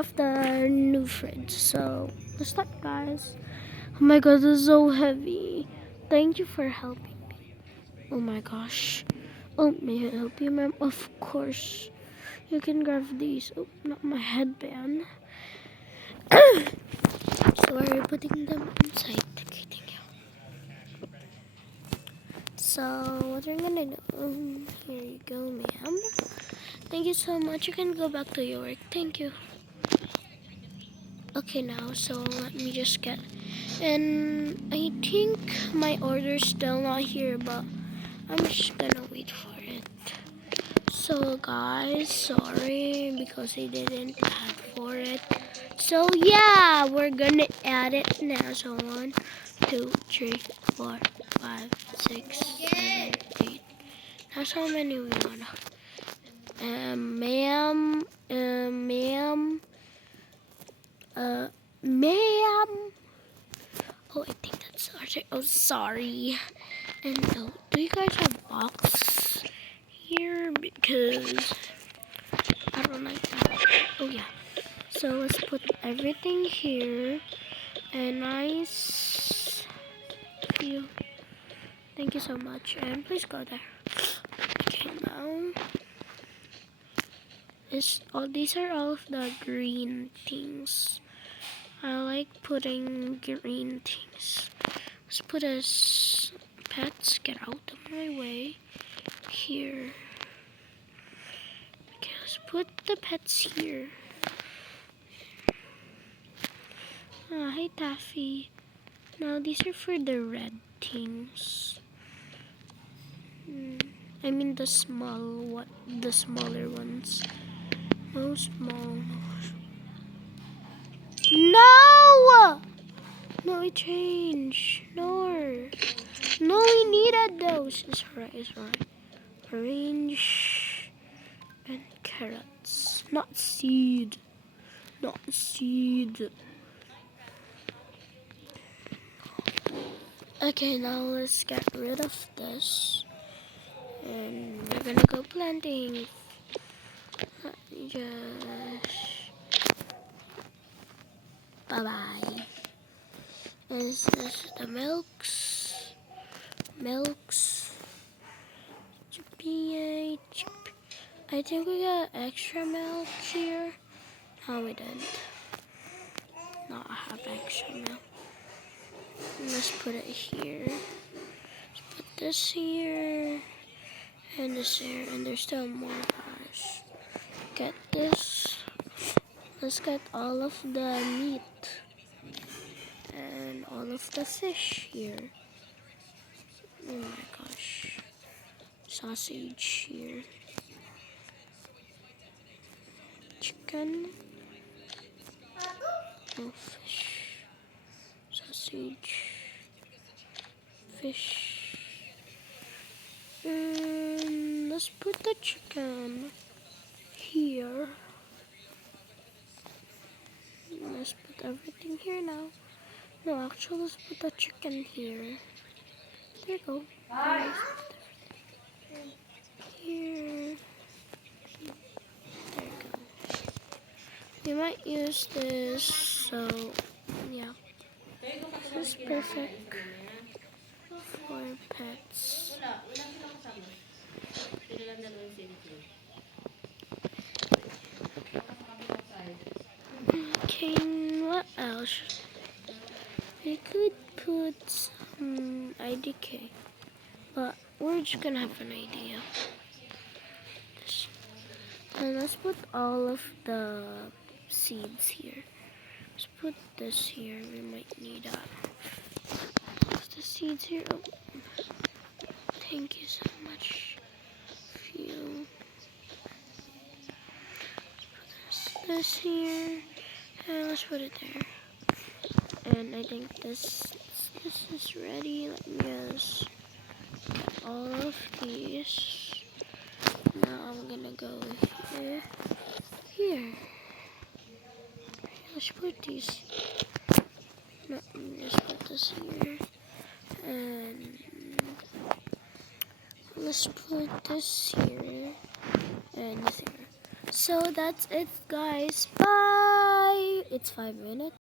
of the new fridge. So let's start, guys. Oh my god, this is so heavy. Thank you for helping me. Oh my gosh. Oh, may I help you, ma'am? Of course. You can grab these. Oh, not my headband. So we're putting them inside. Okay, thank you. So what we're gonna do? Here you go, ma'am. Thank you so much. You can go back to your work. Thank you. Okay, now so let me just get. And I think my order's still not here, but I'm just gonna wait for it. So guys, sorry because I didn't add for it. So yeah, we're gonna add it now. So 1, 2, 3, 4, 5, 6, 7, 8. That's how many we want. Ma'am, ma'am. Oh, I think that's sorry. Oh, sorry. And oh, do you guys have box here? Because I don't like that. Oh yeah. So let's put everything here. And nice view. Thank you so much. And please go there. Okay, now these are all of the green things. I like putting green things. Let's put as pets. Get out of my way. Here. Okay, let's put the pets here. Ah, hi Taffy. Now these are for the red things. I mean the smaller ones. No small. No! No, we change. No. No, we needed those. It's right. Orange and carrots. Not seed. Okay, now let's get rid of this. And we're gonna go planting. Just bye-bye. And this is the milks. I think we got extra milk here. No, we didn't. Not have extra milk. Let's put it here. Let's put this here. And this here. And there's still more, guys. Get this. Let's get all of the meat. And all of the fish here. Oh my gosh. Sausage here. Chicken. No fish. Sausage. Fish. And let's put the chicken here. Let's put everything here now. No, actually, let's put the chicken here. There you go. Nice. Here. There you go. We might use this, so yeah. This is perfect for pets. Okay, what else? We could put some IDK, but we're just gonna have an idea. And let's put all of the seeds here. Let's put this here. We might need the seeds here. Oh, thank you so much. Phew. Let's put this here. And let's put it there. And I think this is ready. Let me just get all of these. Now I'm gonna go here. Let's put these. No, let's put this here. And let's put this here and this here. So that's it, guys. Bye. it's 5 minutes.